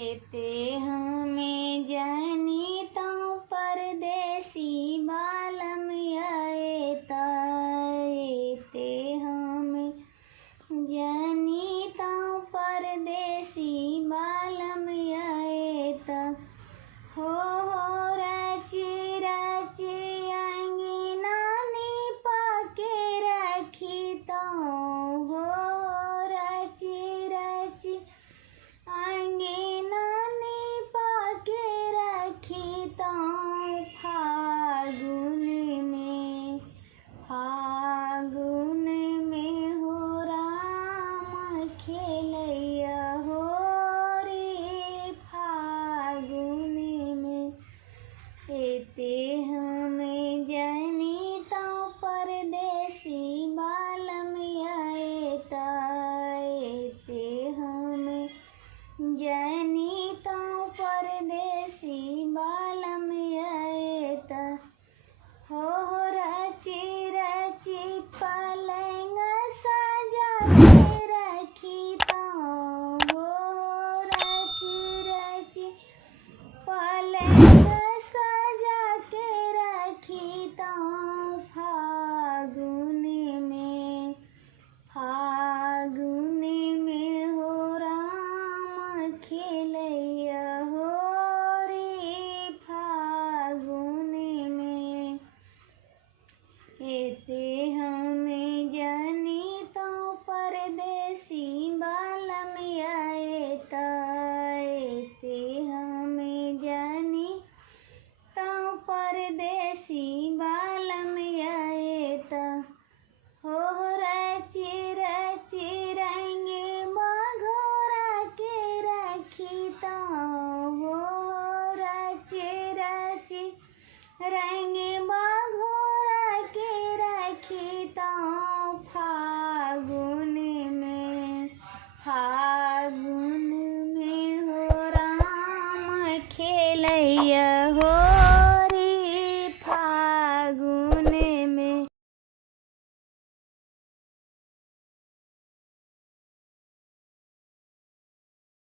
एते हमें जानी तो परदेसी बालम आएता। एते हमें जानी तो परदेसी बालम आएता। हो रची रची अंगीना नीपा के रखी तो। हो रची रची अंगीना नीपा के रखी तो। फागुन में हो राम खेलैया हो रे फागुन में। एते हमें जानी तो परदेसी बालम आएता। एते हमें जानी तो परदेसी बालम आएता। हो रची रची पलंग सजा के रखी तो। हो रची रची पलंग सजा के रखी तो। फागुन में हो राम खेलैया हो रे फागुन में। एते हमें जानी तो परदेसी बालम आएता। एते हमें जानी तो परदेसी बालम आएता। हो रची रची रंग बघोरा के रखी तो। हो रची रची रंग बघोरा के रखी तो। फागुन में हो राम खेलैया हो